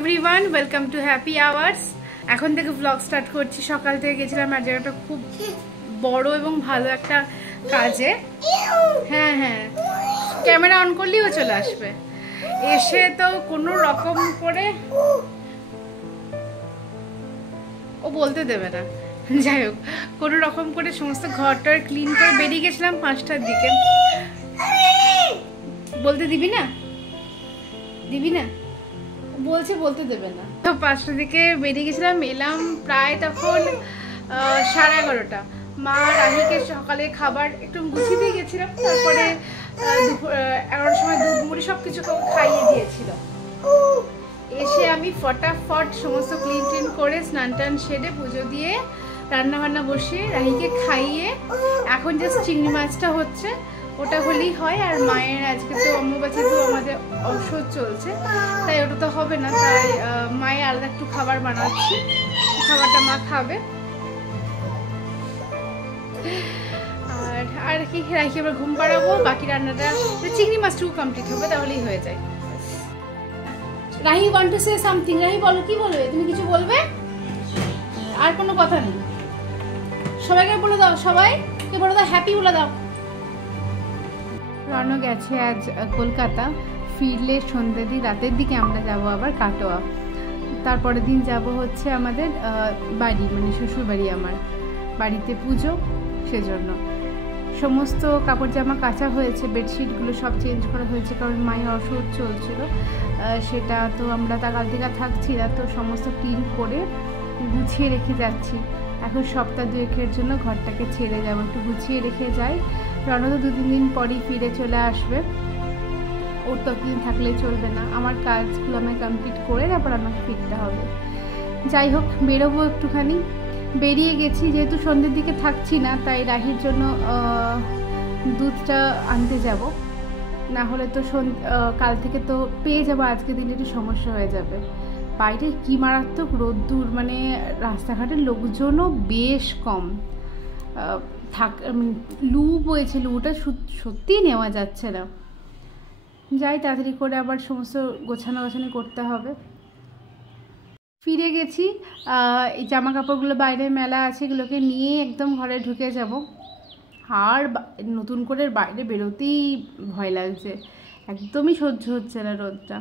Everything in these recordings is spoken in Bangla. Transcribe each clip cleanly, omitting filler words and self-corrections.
Everyone welcome to happy hours. এখন থেকে ব্লগ স্টার্ট করছি। সকাল থেকে গেছিলাম আর জায়গাটা খুব বড় এবং ভালো একটা কাজে। হ্যাঁ হ্যাঁ, ক্যামেরা অন করলেই ও চলে আসবে। এসে তো কোনো রকম করে ও বলতে দেবে না, যাই হোক কোনো রকম করে সমস্ত ঘরটার ক্লিন করে বেরিয়ে গেছিলাম 5টার দিকে। বলতে দিবি না? দিবি না বলছে, বলতে দেবে না। তো 5টার দিকে বেরিয়ে গেছিলাম, এলাম প্রায় তখন 11:30। মা রাহিকে সকালে খাবার একটু গুছিয়ে দিয়ে গেছিলাম, তারপরে 11টার সময় দুধ মুড়ি সব কিছু খাইয়ে দিয়েছিল। এসে আমি ফটাফট সমস্ত ক্লিন টিন করে স্নান টান সেরে পুজো দিয়ে রান্না বান্না বসিয়ে রাহিকে খাইয়ে এখন জাস্ট চিংড়ি মাছটা হচ্ছে, ওটা হলেই হয়। আর মায়ের আজকে তো অম্বুবাচী, তো আমাদের ঔষধ চলছে, তাই ওটা তো হবে না, তাই মায়ের আলাদা একটু খাবার বানাচ্ছি, খাবারটা মা খাবে। আর কি রাখি আবার ঘুম পাড়াবো, বাকি রান্নাটা চিংড়ি মাছটুকু কমপ্লিট হবে, তাহলেই হয়ে যায়। Rahi want to say something. Rahi বলো, কি বলবে? তুমি কিছু বলবে? আর কোনো কথা নেই, সবাইকে বলে দাও, সবাইকে বলে দাও হ্যাপি বলে দাও। রণ গেছে আজ কলকাতা, ফিরলে সন্ধ্যে দিকে রাতের দিকে আমরা যাব আবার কাটোয়া। তারপরের দিন যাব হচ্ছে আমাদের বাড়ি, মানে শ্বশুর বাড়ি, আমার বাড়িতে পুজো, সেজন্য সমস্ত কাপড় জামা কাচা হয়েছে, বেডশিটগুলো সব চেঞ্জ করা হয়েছে, কারণ মায়ের অসুখ চলছিল, সেটা তো আমরা কাল থেকে থাকছি না, তো সমস্ত ক্লিন করে গুছিয়ে রেখে যাচ্ছি। এখন সপ্তাহ দুয়েকের জন্য ঘরটাকে ছেড়ে যাবো, একটু গুছিয়ে রেখে যাই। রণ তো 2-3 দিন পরই ফিরে চলে আসবে, ওর তো দিন থাকলে চলবে না, আমার কাজগুলো আমায় কমপ্লিট করে তারপর আমাকে ফিরতে হবে। যাই হোক, বেরোবো একটুখানি, বেরিয়ে গেছি, যেহেতু সন্ধ্যের দিকে থাকছি না, তাই রাহির জন্য দুধটা আনতে যাব, না হলে তো কাল থেকে তো পেয়ে যাবো, আজকের দিনে একটু সমস্যা হয়ে যাবে। বাইরে কি মারাত্মক রোদ্দুর, মানে রাস্তাঘাটের লোকজনও বেশ কম, লু বয়েছে, লুটা সত্যিই নেওয়া যাচ্ছে না। যাই তাড়াতাড়ি করে, আবার সমস্ত গোছানো করতে হবে। ফিরে গেছি, এই জামা কাপড়গুলো বাইরে মেলা আছে, এগুলোকে নিয়ে একদম ঘরে ঢুকে যাব। আর নতুন করে বাইরে বেরোতেই ভয় লাগছে, একদমই সহ্য হচ্ছে না রোদটা।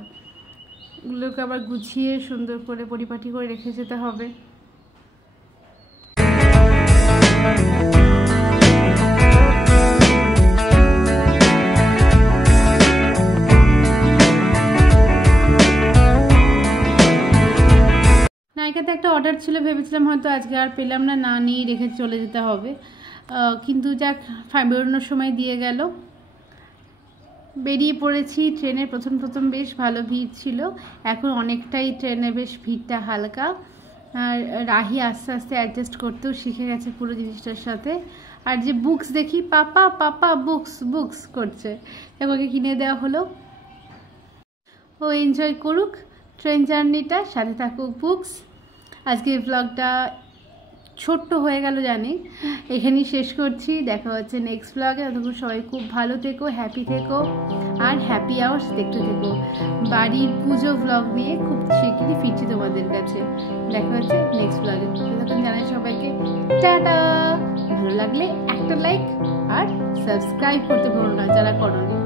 এগুলোকে আবার গুছিয়ে সুন্দর করে পরিপাটি করে রেখে যেতে হবে। নাইকাতে একটা অর্ডার ছিল, ভেবেছিলাম হয়তো আজকে আর পেলাম না, না নিয়ে রেখে চলে যেতে হবে, কিন্তু যাক বেরোনোর সময় দিয়ে গেল। বেরিয়ে পড়েছি। ট্রেনের প্রথম বেশ ভালো ভিড় ছিল, এখন অনেকটাই ট্রেনে বেশ ভিড়টা হালকা। আর রাহি আস্তে আস্তে অ্যাডজাস্ট করতেও শিখে গেছে পুরো জিনিসটার সাথে। আর যে বুকস দেখি, পাপা পাপা বুকস করছে, ওকে কিনে দেওয়া হলো। ও এনজয় করুক ট্রেন জার্নিটা, সাথে থাকুক বুকস। আজকের ব্লগটা ছোট্ট হয়ে গেল জানি, এখানেই শেষ করছি। দেখা হচ্ছে নেক্সট ব্লগে। ততক্ষণ সবাই খুব ভালো থেকো, হ্যাপি থেকো, আর হ্যাপি আওয়ার্স দেখতে থেকো। বাড়ির পুজো ব্লগ নিয়ে খুব শিগগিরই ফিরছি তোমাদের কাছে। দেখা হচ্ছে নেক্সট ব্লগে। ততক্ষণ জানাই সবাইকে টাটা। ভালো লাগলে একটা লাইক আর সাবস্ক্রাইব করতে ভুলো না যারা করোনি।